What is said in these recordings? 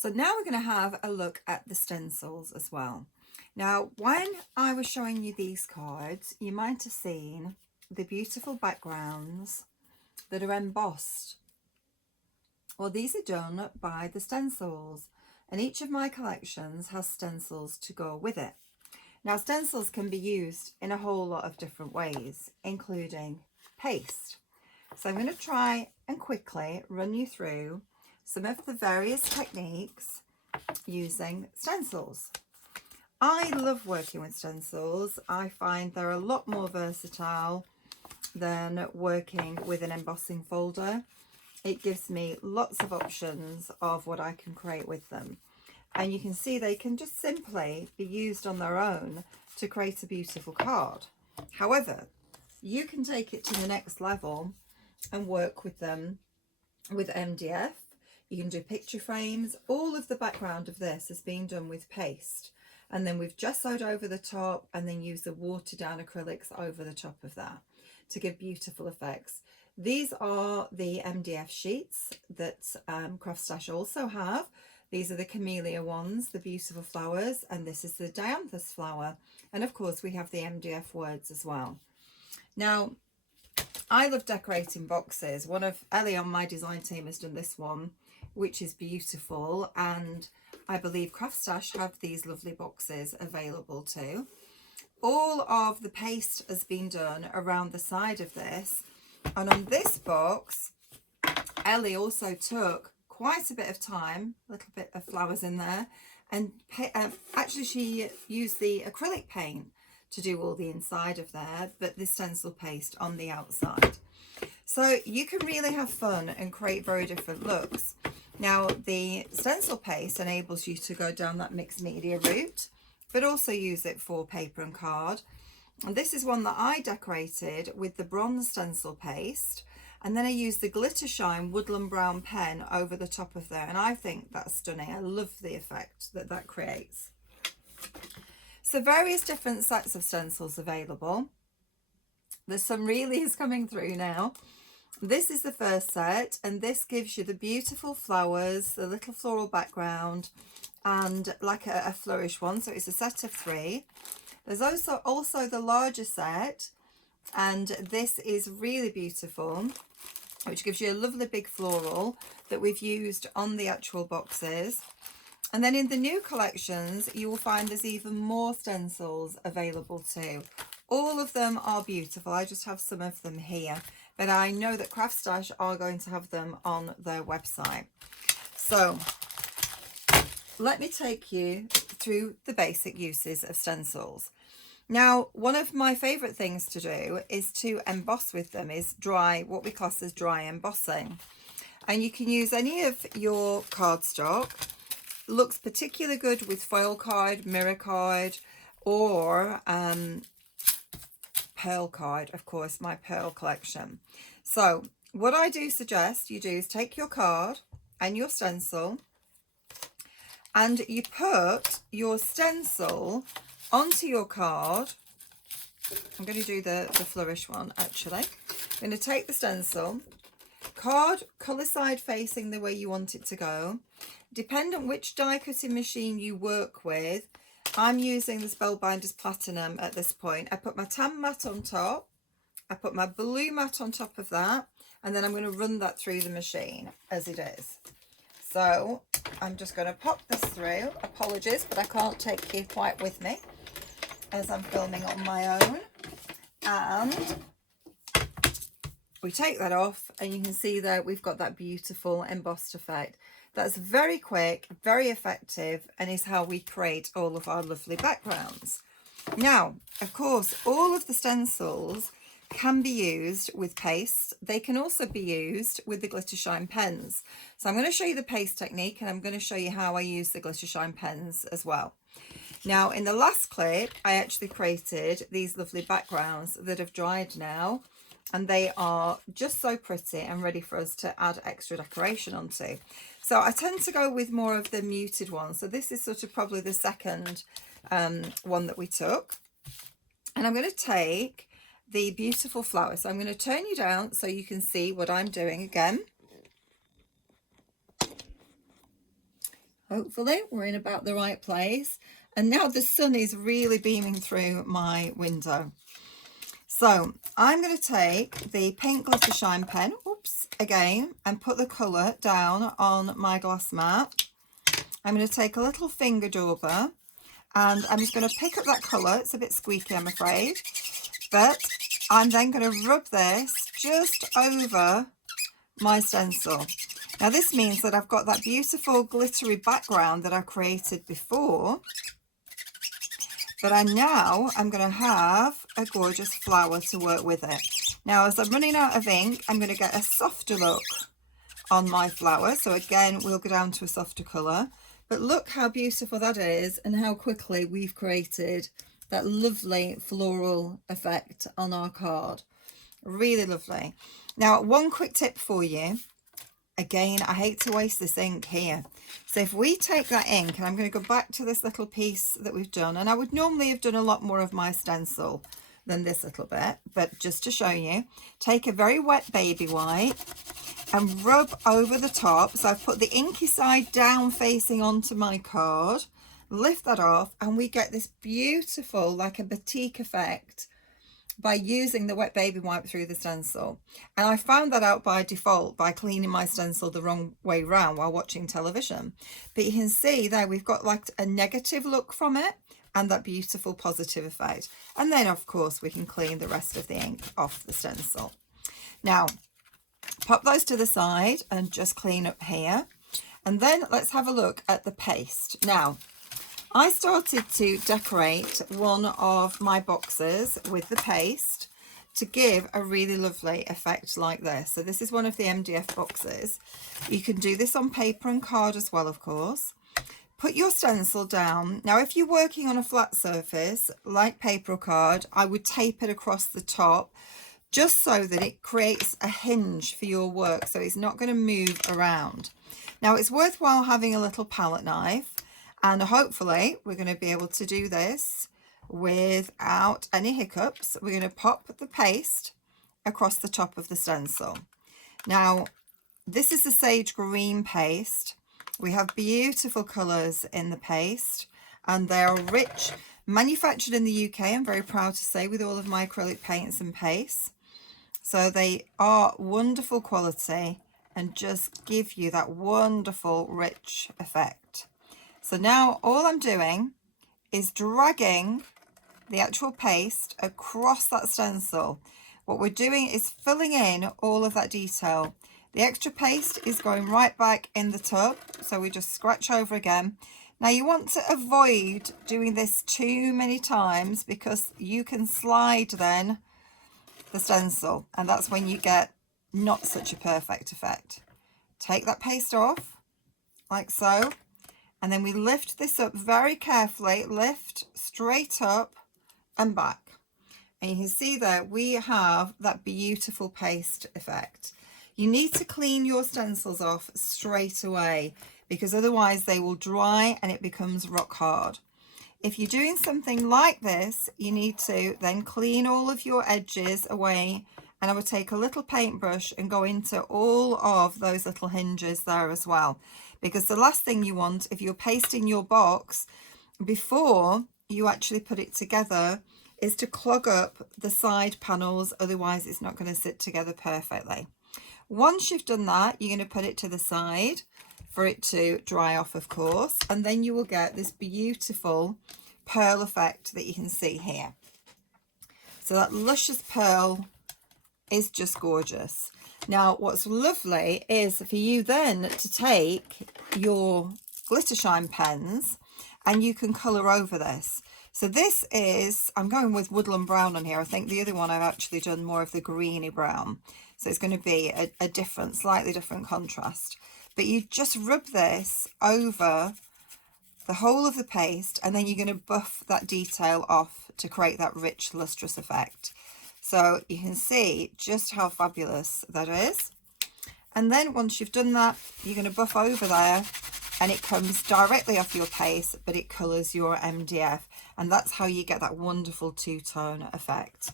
So now we're going to have a look at the stencils as well. Now, when I was showing you these cards, you might have seen the beautiful backgrounds that are embossed. Well, these are done by the Stencils, and each of my collections has stencils to go with it. Now, stencils can be used in a whole lot of different ways, including paste. So I'm going to try and quickly run you through some of the various techniques using stencils. I love working with stencils. I find they're a lot more versatile than working with an embossing folder. It gives me lots of options of what I can create with them. And you can see they can just simply be used on their own to create a beautiful card. However, you can take it to the next level and work with them with MDF. You can do picture frames. All of the background of this is being done with paste. And then we've gessoed over the top and then use the watered down acrylics over the top of that to give beautiful effects. These are the MDF sheets that CraftStash also have. These are the camellia ones, the beautiful flowers, and this is the dianthus flower. And of course we have the MDF words as well. Now, I love decorating boxes. One of Ellie on my design team has done this one, which is beautiful, and I believe CraftStash have these lovely boxes available too. All of the paste has been done around the side of this, and on this box Ellie also took quite a bit of time, a little bit of flowers in there, and actually she used the acrylic paint to do all the inside of there, but the stencil paste on the outside. So you can really have fun and create very different looks. Now, the stencil paste enables you to go down that mixed media route, but also use it for paper and card. And this is one that I decorated with the bronze stencil paste, and then I used the Glitter Shine Woodland Brown pen over the top of there, and I think that's stunning. I love the effect that that creates. So various different sets of stencils available. There's some reallys coming through now. This is the first set, and this gives you the beautiful flowers, the little floral background, and like a flourish one. So it's a set of 3. There's also the larger set, and this is really beautiful, which gives you a lovely big floral that we've used on the actual boxes. And then in the new collections, you will find there's even more stencils available too. All of them are beautiful. I just have some of them here, but I know that CraftStash are going to have them on their website. So let me take you through the basic uses of stencils. Now, one of my favourite things to do is to emboss with them, is dry, what we class as dry embossing. And you can use any of your cardstock. Looks particularly good with foil card, mirror card, or pearl card, of course, my pearl collection. So what I do suggest you do is take your card and your stencil, and you put your stencil onto your card. I'm going to do the flourish one actually. I'm going to take the stencil, card colour side facing the way you want it to go. Depending on which die cutting machine you work with, I'm using the Spellbinders Platinum at this point. I put my tan mat on top, I put my blue mat on top of that, and then I'm going to run that through the machine as it is. So I'm just going to pop this through. Apologies, but I can't take you quite with me as I'm filming on my own. And we take that off, and you can see that we've got that beautiful embossed effect. That's very quick, very effective, and is how we create all of our lovely backgrounds. Now, of course, all of the stencils can be used with paste. They can also be used with the Glitter Shine pens. So I'm going to show you the paste technique, and I'm going to show you how I use the Glitter Shine pens as well. Now, in the last clip, I actually created these lovely backgrounds that have dried now, and they are just so pretty and ready for us to add extra decoration onto. So I tend to go with more of the muted ones. So this is sort of probably the second one that we took. And I'm going to take the beautiful flower. So I'm going to turn you down so you can see what I'm doing again. Hopefully we're in about the right place. And now the sun is really beaming through my window. So I'm going to take the pink glitter shine pen, oops, again, and put the colour down on my glass mat. I'm going to take a little finger dauber and I'm just going to pick up that colour. It's a bit squeaky, I'm afraid, but I'm then going to rub this just over my stencil. Now this means that I've got that beautiful glittery background that I created before, but I'm going to have a gorgeous flower to work with it. Now as I'm running out of ink, I'm going to get a softer look on my flower. So again, we'll go down to a softer colour, but look how beautiful that is and how quickly we've created that lovely floral effect on our card. Really lovely. Now, one quick tip for you. Again, I hate to waste this ink here. So if we take that ink, and I'm going to go back to this little piece that we've done, and I would normally have done a lot more of my stencil than this little bit, but just to show you, take a very wet baby wipe and rub over the top. So I've put the inky side down facing onto my card, lift that off, and we get this beautiful, like a batik effect by using the wet baby wipe through the stencil. And I found that out by default by cleaning my stencil the wrong way round while watching television. But you can see there we've got like a negative look from it and that beautiful positive effect. And then of course we can clean the rest of the ink off the stencil. Now pop those to the side and just clean up here. And then let's have a look at the paste. Now I started to decorate one of my boxes with the paste to give a really lovely effect like this. So this is one of the MDF boxes. You can do this on paper and card as well, of course. Put your stencil down. Now, if you're working on a flat surface like paper or card, I would tape it across the top just so that it creates a hinge for your work, so it's not going to move around. Now, it's worthwhile having a little palette knife. And hopefully we're going to be able to do this without any hiccups. We're going to pop the paste across the top of the stencil. Now, this is the sage green paste. We have beautiful colours in the paste and they are rich, manufactured in the UK, I'm very proud to say, with all of my acrylic paints and pastes. So they are wonderful quality and just give you that wonderful rich effect. So now all I'm doing is dragging the actual paste across that stencil. What we're doing is filling in all of that detail. The extra paste is going right back in the tub, so we just scratch over again. Now you want to avoid doing this too many times because you can slide then the stencil, and that's when you get not such a perfect effect. Take that paste off like so. And then we lift this up very carefully, lift straight up and back. And you can see there we have that beautiful paste effect. You need to clean your stencils off straight away because otherwise they will dry and it becomes rock hard. If you're doing something like this, you need to then clean all of your edges away. And I would take a little paintbrush and go into all of those little hinges there as well. Because the last thing you want, if you're pasting your box before you actually put it together, is to clog up the side panels. Otherwise, it's not going to sit together perfectly. Once you've done that, you're going to put it to the side for it to dry off, of course. And then you will get this beautiful pearl effect that you can see here. So that luscious pearl is just gorgeous. Now, what's lovely is for you then to take your glitter shine pens and you can colour over this. So this is, I'm going with woodland brown on here. I think the other one I've actually done more of the greeny brown. So it's going to be a different, slightly different contrast. But you just rub this over the whole of the paste and then you're going to buff that detail off to create that rich, lustrous effect. So you can see just how fabulous that is. And then once you've done that, you're going to buff over there and it comes directly off your paste, but it colours your MDF. And that's how you get that wonderful two-tone effect.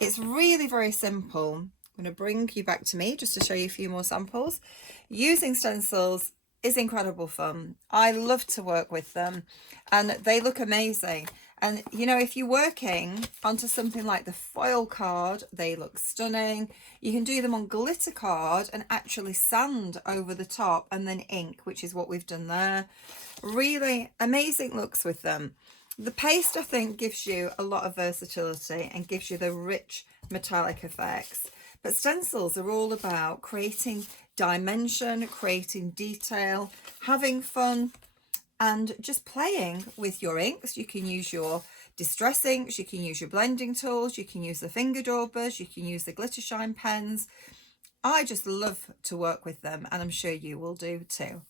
It's really very simple. I'm going to bring you back to me just to show you a few more samples. Using stencils is incredible fun. I love to work with them and they look amazing. And you know, if you're working onto something like the foil card, they look stunning. You can do them on glitter card and actually sand over the top and then ink, which is what we've done there. Really amazing looks with them. The paste, I think, gives you a lot of versatility and gives you the rich metallic effects. But stencils are all about creating dimension, creating detail, having fun, and just playing with your inks. You can use your distress inks, you can use your blending tools, you can use the finger daubers, you can use the glitter shine pens. I just love to work with them, and I'm sure you will do too.